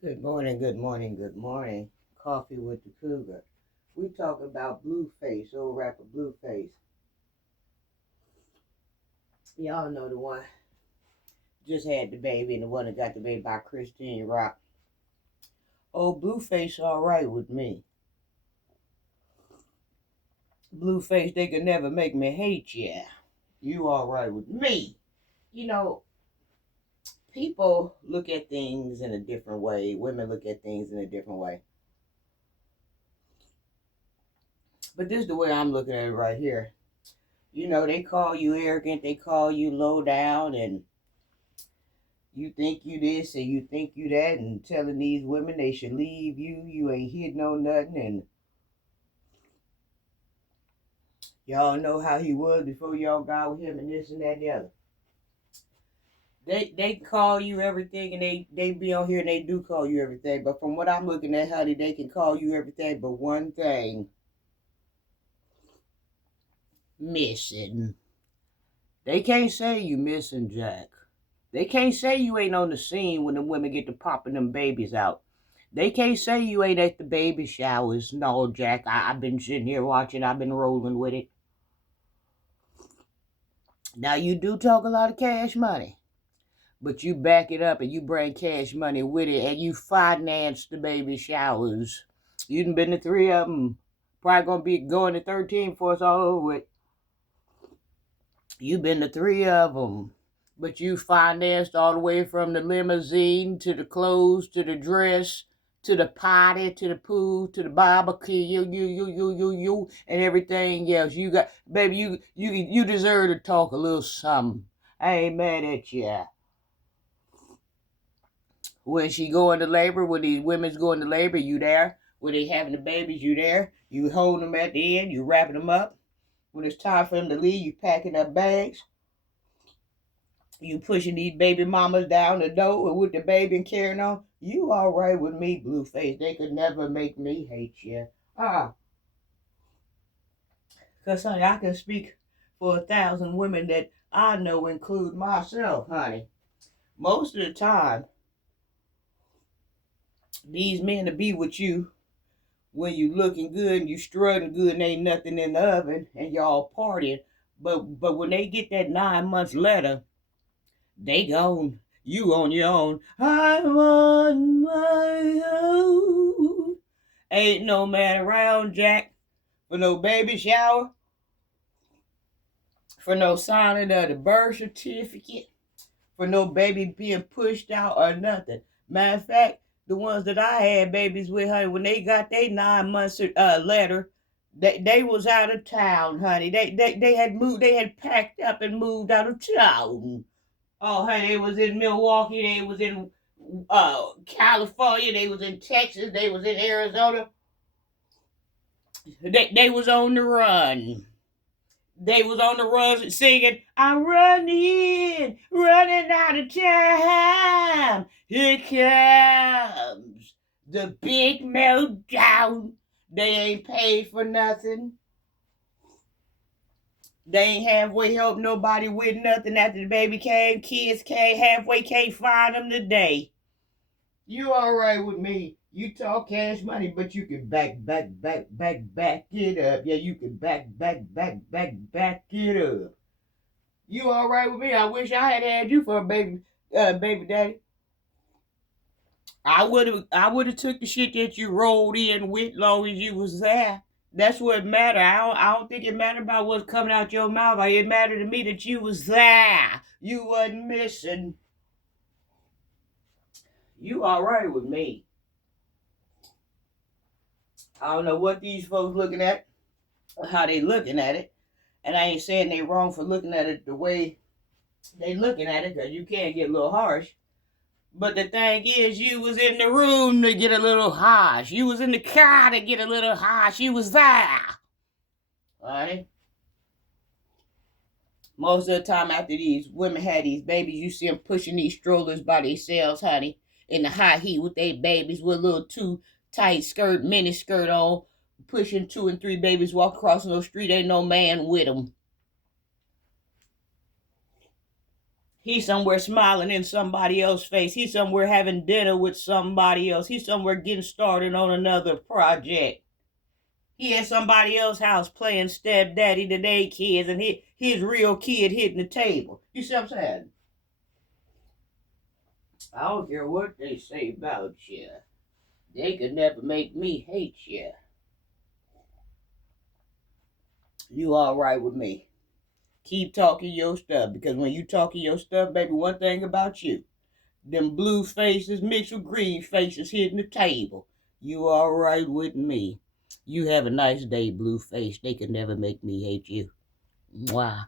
Good morning, good morning, good morning. Coffee with the Cougar. We talk about Blueface, old rapper Blueface. Y'all know the one just had the baby and the one that got the baby by Christine Rock. Oh, Blueface all right with me. Blueface, they could never make me hate ya. You all right with me. You know, people look at things in a different way. Women look at things in a different way. But this is the way I'm looking at it right here. You know, they call you arrogant, they call you low down, and you think you this and you think you that, and telling these women they should leave you. You ain't hitting on nothing, and y'all know how he was before y'all got with him, and this and that and the other. They call you everything, and they be on here and they do call you everything. But from what I'm looking at, honey, they can call you everything but one thing: missing. They can't say you missing, Jack. They can't say you ain't on the scene when the women get to popping them babies out. They can't say you ain't at the baby showers. No, Jack, I've been sitting here watching. I've been rolling with it. Now, you do talk a lot of cash money, but you back it up and you bring cash money with it and you finance the baby showers. You done been to three of them. Probably going to be going to 13 for us all over with. You been to three of them. But you financed all the way from the limousine to the clothes to the dress to the party to the pool to the barbecue, you, and everything else. You got, baby, you deserve to talk a little something. I ain't mad at you. When she go into labor, when these women's going to labor, you there. When they having the babies, you there. You hold them at the end, you wrapping them up. When it's time for them to leave, you packing up bags. You pushing these baby mamas down the door with the baby and carrying on. You all right with me, Blueface. They could never make me hate you. Because, honey, I can speak for 1,000 women that I know include myself, honey. Most of the time, these men to be with you when you looking good and you struggling good and ain't nothing in the oven and y'all partying. But when they get that 9 months later, they gone. You on your own. I'm on my own. Ain't no man around, Jack, for no baby shower, for no signing of the birth certificate, for no baby being pushed out or nothing. Matter of fact, the ones that I had babies with, honey, when they got their 9 months letter, they was out of town, honey. They had moved, they had packed up and moved out of town. Oh, honey, they was in Milwaukee, they was in California, they was in Texas, they was in Arizona. They was on the run. They was on the run singing, I'm running out of time. Here comes the big meltdown. They ain't paid for nothing. They ain't halfway helped nobody with nothing after the baby came. Kids came halfway, can't find them today. You all right with me. You talk cash money, but you can back it up. Yeah, you can back it up. You all right with me? I wish I had you for a baby daddy. I would have took the shit that you rolled in with, long as you was there. That's what mattered. I don't think it mattered about what's coming out your mouth. It mattered to me that you was there. You wasn't missing. You all right with me? I don't know what these folks looking at, how they looking at it, and I ain't saying they wrong for looking at it the way they looking at it, because you can get a little harsh. But the thing is, you was in the room to get a little harsh. You was in the car to get a little harsh. You was there. Alright? Most of the time after these women had these babies, you see them pushing these strollers by themselves, honey, in the high heat with their babies with a little too tight skirt, mini skirt on, pushing 2 and 3 babies, walk across the street, ain't no man with them. He's somewhere smiling in somebody else's face. He's somewhere having dinner with somebody else. He's somewhere getting started on another project. He at somebody else's house playing stepdaddy to their kids, and his real kid hitting the table. You see what I'm saying? I don't care what they say about you. They could never make me hate you. You all right with me? Keep talking your stuff, because when you talking your stuff, baby, one thing about you, them blue faces mixed with green faces hitting the table. You all right with me? You have a nice day, blue face. They could never make me hate you. Mwah.